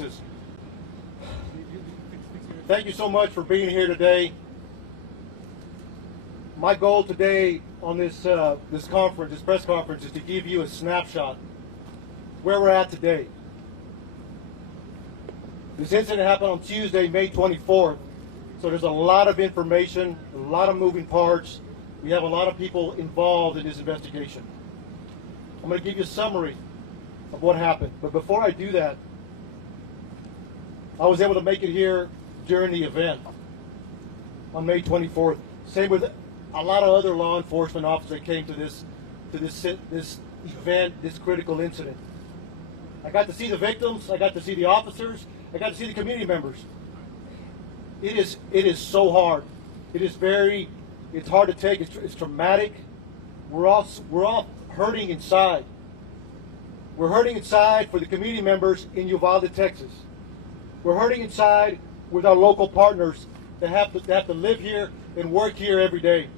Texas. Thank you so much for being here today. My goal today on this conference, this press conference, is to give you a snapshot where we're at today. This incident happened on Tuesday, May 24th, so there's a lot of information, a lot of moving parts. We have a lot of people involved in this investigation. I'm going to give you a summary of what happened. But before I do that, I was able to make it here during the event on May 24th. Same with a lot of other law enforcement officers that came to this event, this critical incident. I got to see the victims. I got to see the officers. I got to see the community members. It is so hard. It's hard to take. It's traumatic. We're all hurting inside. We're hurting inside for the community members in Uvalde, Texas. We're hurting inside with our local partners that have to live here and work here every day.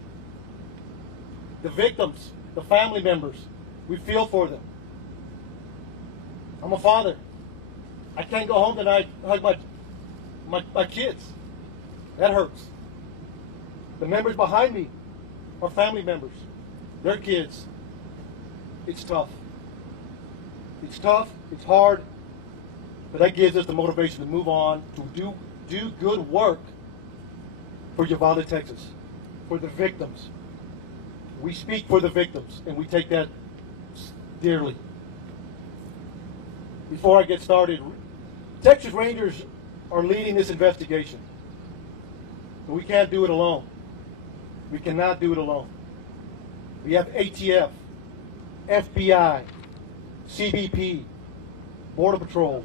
The victims, the family members, we feel for them. I'm a father. I can't go home tonight and hug my kids. That hurts. The members behind me are family members. Their kids. It's tough. It's tough. It's hard. But that gives us the motivation to move on, to do good work for Uvalde, Texas, for the victims. We speak for the victims, and we take that dearly. Before I get started, Texas Rangers are leading this investigation. But we can't do it alone. We cannot do it alone. We have ATF, FBI, CBP, Border Patrol,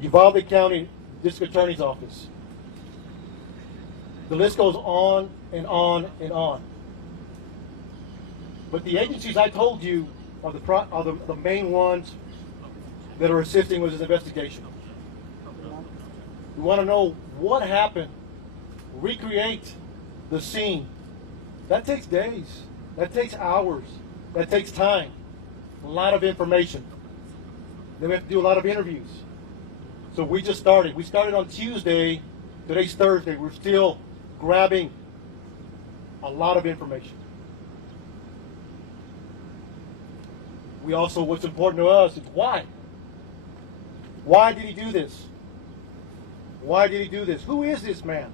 Uvalde County District Attorney's Office. The list goes on and on and on. But the agencies I told you are the main ones that are assisting with this investigation. We want to know what happened, recreate the scene. That takes days, that takes hours, that takes time, a lot of information. Then we have to do a lot of interviews. So we just started. We started on Tuesday, today's Thursday. We're still grabbing a lot of information. We also, what's important to us is why. Why did he do this? Why did he do this? Who is this man?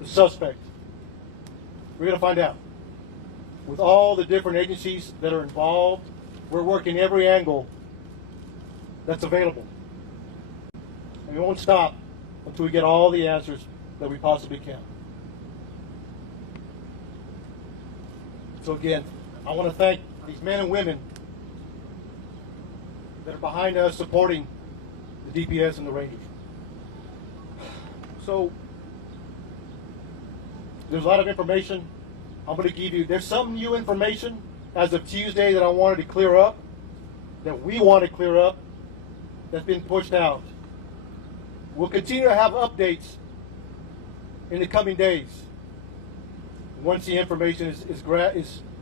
The suspect. We're going to find out. With all the different agencies that are involved, we're working every angle that's available. And we won't stop until we get all the answers that we possibly can. So again, I want to thank these men and women that are behind us supporting the DPS and the Rangers. So there's a lot of information I'm going to give you. There's some new information as of Tuesday that I wanted to clear up, that we want to clear up, that's been pushed out. We'll continue to have updates in the coming days once the information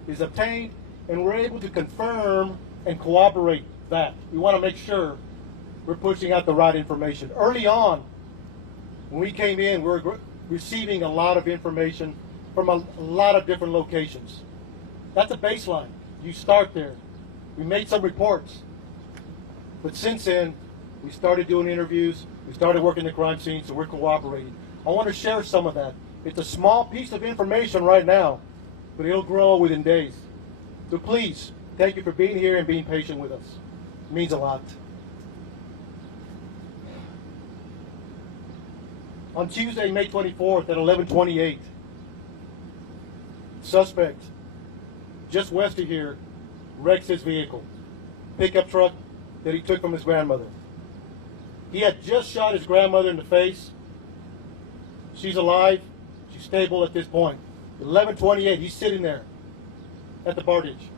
is obtained and we're able to confirm and corroborate that. We want to make sure we're pushing out the right information. Early on, when we came in, we were receiving a lot of information from a lot of different locations. That's a baseline. You start there. We made some reports. But since then, we started doing interviews. We started working the crime scene, so we're cooperating. I want to share some of that. It's a small piece of information right now, but it'll grow within days. So please, thank you for being here and being patient with us. It means a lot. On Tuesday, May 24th at 11:28, suspect just west of here wrecks his vehicle, pickup truck that he took from his grandmother. He had just shot his grandmother in the face. She's alive. She's stable at this point. 11:28, he's sitting there at the bar ditch.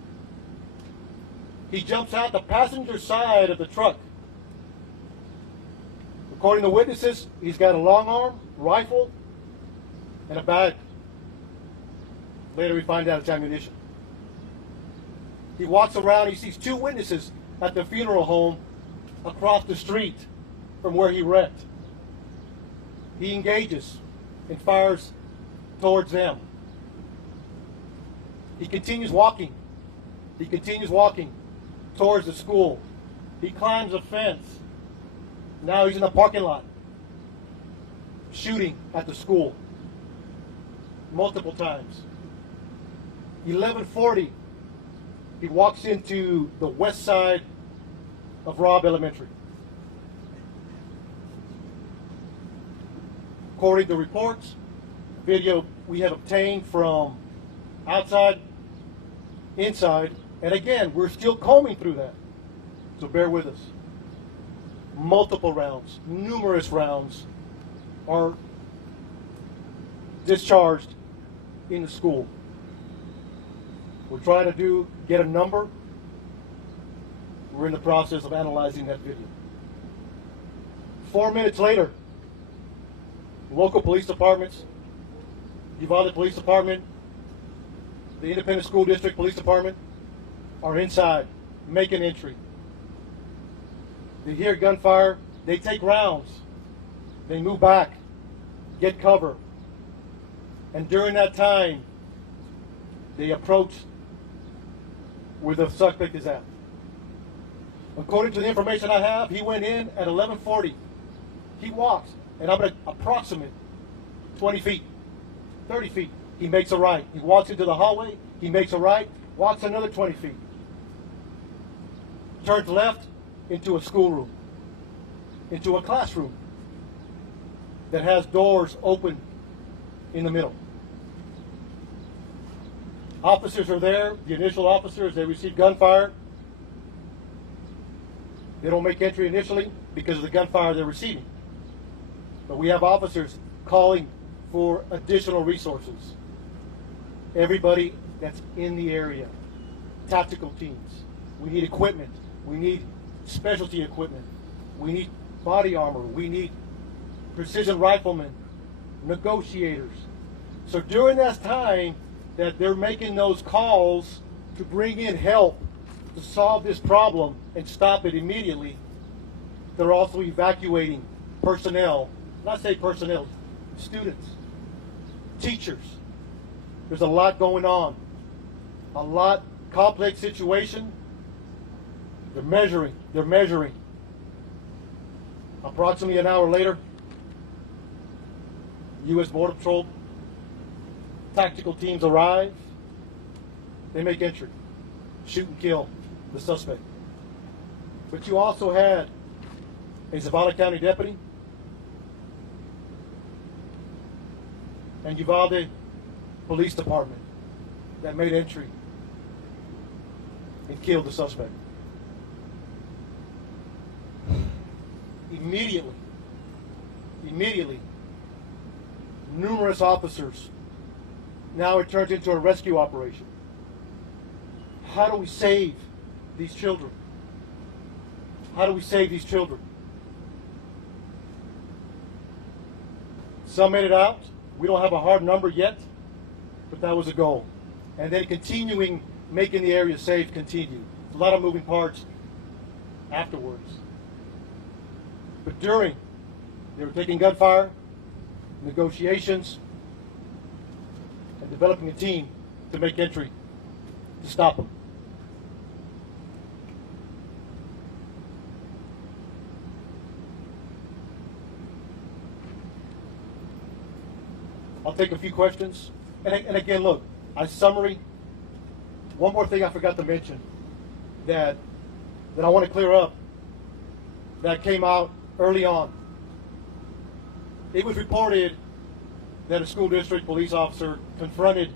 He jumps out the passenger side of the truck. According to witnesses, he's got a long arm, rifle, and a bag. Later we find out it's ammunition. He walks around, he sees two witnesses at the funeral home across the street from where he wrecked. He engages and fires towards them. He continues walking. He continues walking towards the school. He climbs a fence. Now he's in the parking lot, shooting at the school multiple times. 11:40, he walks into the west side of Robb Elementary. According to reports, video we have obtained from outside, inside, and again, we're still combing through that. So bear with us. Multiple rounds, numerous rounds are discharged in the school. We're trying to get a number. We're in the process of analyzing that video. 4 minutes later, local police departments, Uvalde Police Department, the Independent School District Police Department are inside, making entry. They hear gunfire, they take rounds, they move back, get cover, and during that time, they approach where the suspect is at. According to the information I have, he went in at 11:40. He walks, and I'm at approximate 20 feet, 30 feet. He makes a right. He walks into the hallway, he makes a right, walks another 20 feet. Turns left into a schoolroom, into a classroom that has doors open in the middle. Officers are there, the initial officers, they receive gunfire. They don't make entry initially because of the gunfire they're receiving. But we have officers calling for additional resources. Everybody that's in the area, tactical teams. We need equipment. We need specialty equipment. We need body armor. We need precision riflemen, negotiators. So during that time that they're making those calls to bring in help to solve this problem and stop it immediately, they're also evacuating personnel, not say personnel, students, teachers. There's a lot going on, a lot complex situation. They're measuring. Approximately an hour later, U.S. Border Patrol tactical teams arrive. They make entry, shoot and kill the suspect. But you also had a Uvalde County deputy and Uvalde Police Department that made entry and killed the suspect. Immediately, numerous officers. Now it turns into a rescue operation. How do we save these children? How do we save these children? Some made it out. We don't have a hard number yet, but that was a goal. And then continuing, making the area safe, continued. A lot of moving parts afterwards. But during, they were taking gunfire, negotiations, and developing a team to make entry to stop them. I'll take a few questions. And again, look, a summary. One more thing I forgot to mention that I want to clear up that came out early on. It was reported that a school district police officer confronted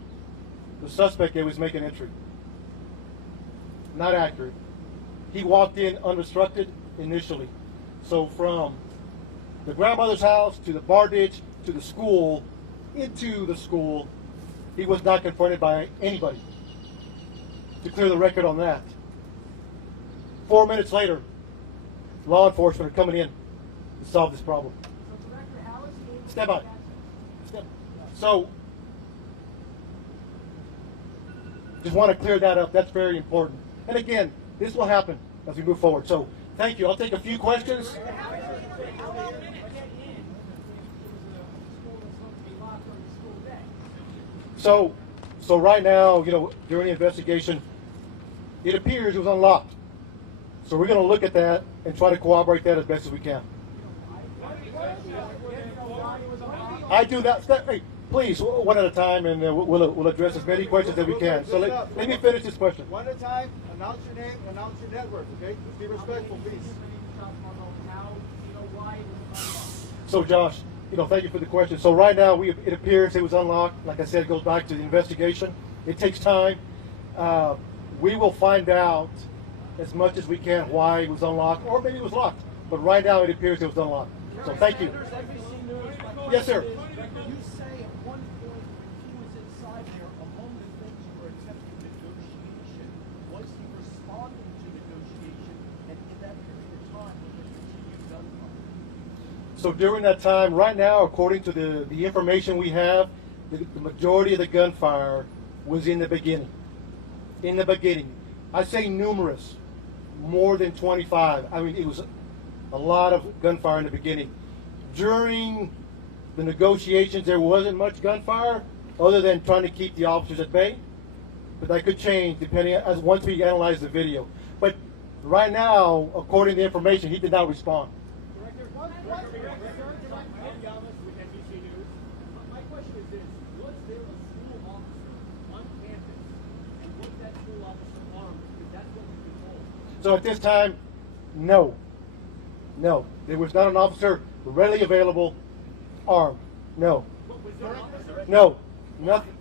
the suspect that was making entry. Not accurate. He walked in unobstructed initially. So from the grandmother's house to the bar ditch to the school, into the school, he was not confronted by anybody. To clear the record on that. 4 minutes later, law enforcement are coming in to solve this problem. Step by. So, just want to clear that up. That's very important. And again, this will happen as we move forward. So, Thank you. I'll take a few questions. So right now, during the investigation, it appears it was unlocked. So we're going to look at that and try to corroborate that as best as we can. I do that. Hey, please, one at a time, and we'll address as many questions as we can. So let me finish this question. One at a time. Announce your name. Announce your network. Okay. Let's be respectful, please. So Josh, thank you for the question. So right now, it appears it was unlocked. Like I said, it goes back to the investigation. It takes time. We will find out as much as we can why it was unlocked, or maybe it was locked. But right now, it appears it was unlocked. So thank you. Yes, sir. You say at one point he was inside there, among the things you were attempting negotiation. Was he responding to negotiation, and in that period of time was there continued gunfire? So during that time, right now, according to the information we have, the majority of the gunfire was in the beginning. In the beginning. I say numerous, more than 25. I mean, it was a lot of gunfire in the beginning. During the negotiations, there wasn't much gunfire other than trying to keep the officers at bay. But that could change depending as once we analyze the video. But right now, according to the information, he did not respond. My question is this: was there a school officer on campus, and was that school officer armed? Because that's what we've been told. So at this time, no. No, there was not an officer readily available armed. No. Was there an officer? No.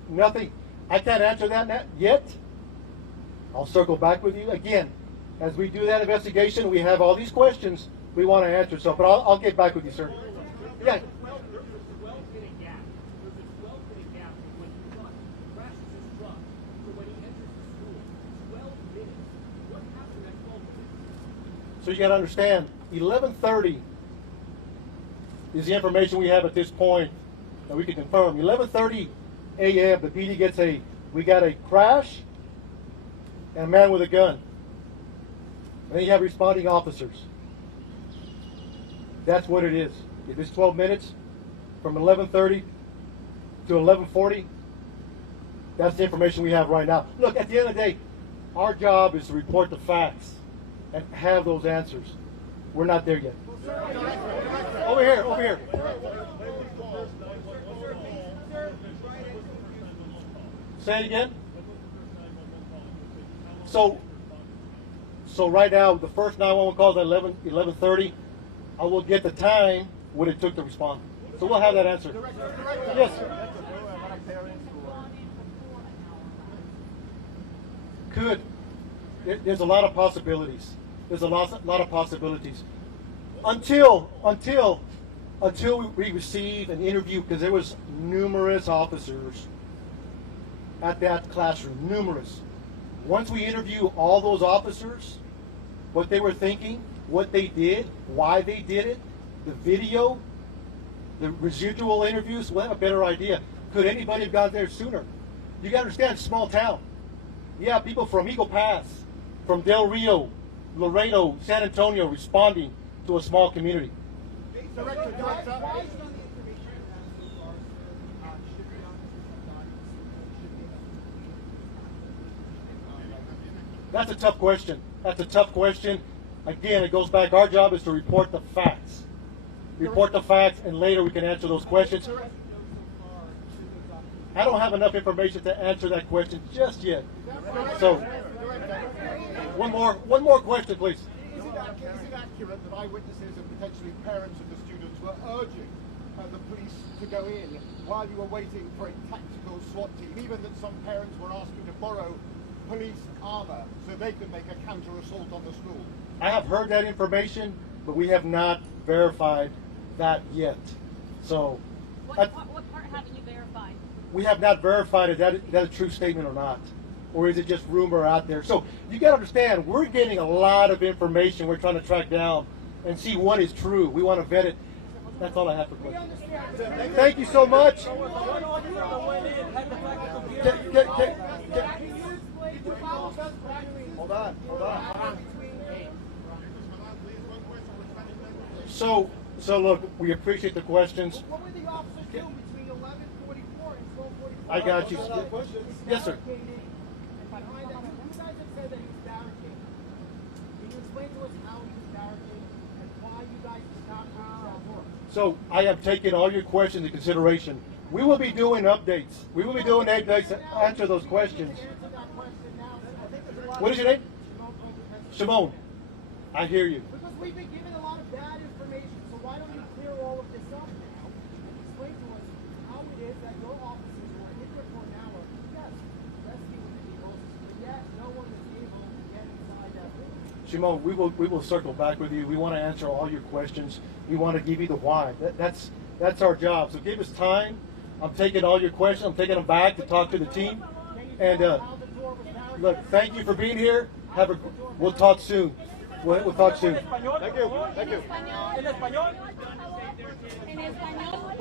Nothing. I can't answer that yet. I'll circle back with you again. As we do that investigation, we have all these questions we want to answer. So, but I'll get back with you, sir. Yeah. There's a 12-minute gap. There's a 12-minute gap from when he crashes his truck to when he enters the school. 12 minutes. What happened in that 12 minutes? So you got to understand, 11:30 is the information we have at this point that we can confirm. 11:30 a.m. the PD we got a crash and a man with a gun. And then you have responding officers. That's what it is. If it's 12 minutes from 11:30 to 11:40, that's the information we have right now. Look, at the end of the day, our job is to report the facts and have those answers. We're not there yet. Over here. Say it again. So right now, the first 911 call is at 11:30. I will get the time what it took to respond. So we'll have that answer. Yes. Could. There's a lot of possibilities. There's a lot of possibilities. Until we receive an interview, because there was numerous officers at that classroom, numerous. Once we interview all those officers, what they were thinking, what they did, why they did it, the video, the residual interviews, we'll have a better idea. Could anybody have got there sooner? You got to understand, small town. Yeah, people from Eagle Pass, from Del Rio, Laredo, San Antonio responding to a small community. Director. That's a tough question. Again, it goes back. Our job is to report the facts. Report the facts, and later we can answer those questions. I don't have enough information to answer that question just yet. So, one more question, please. Is it accurate that eyewitnesses and potentially parents of the students were urging the police to go in while you were waiting for a tactical SWAT team, even that some parents were asking to borrow police armor so they could make a counter-assault on the school? I have heard that information, but we have not verified that yet. So, What part haven't you verified? we have not verified if that is a true statement or not. Or is it just rumor out there? So you got to understand, we're getting a lot of information we're trying to track down and see what is true. We want to vet it. That's all I have for questions. Thank you so much. Hold on. So look, we appreciate the questions. What were the officers doing between 11:44 and 12:44? I got you. Yes, sir. Barricading. And behind that, you guys have said that he was barricading. Can you explain to us how he was barricading and why you guys stopped that door? So I have taken all your questions into consideration. We will be doing updates. We will be doing updates to answer those questions. Answer that question now. I think there's a lot What is your name? of- Shimon. I hear you. Because we've been given a lot of bad information, so why don't you clear all of this up now and explain to us how it is that your officers who are in here for an hour, yes, rescuing people, but yet no one is able to get inside that building. Shimon, we will circle back with you. We want to answer all your questions. We want to give you the why. That's our job. So give us time. I'm taking all your questions. I'm taking them back to talk to the team. And How the door was barricaded? look, thank you for being here. We'll talk soon. We'll talk soon. Thank you. Thank you. En español. En español.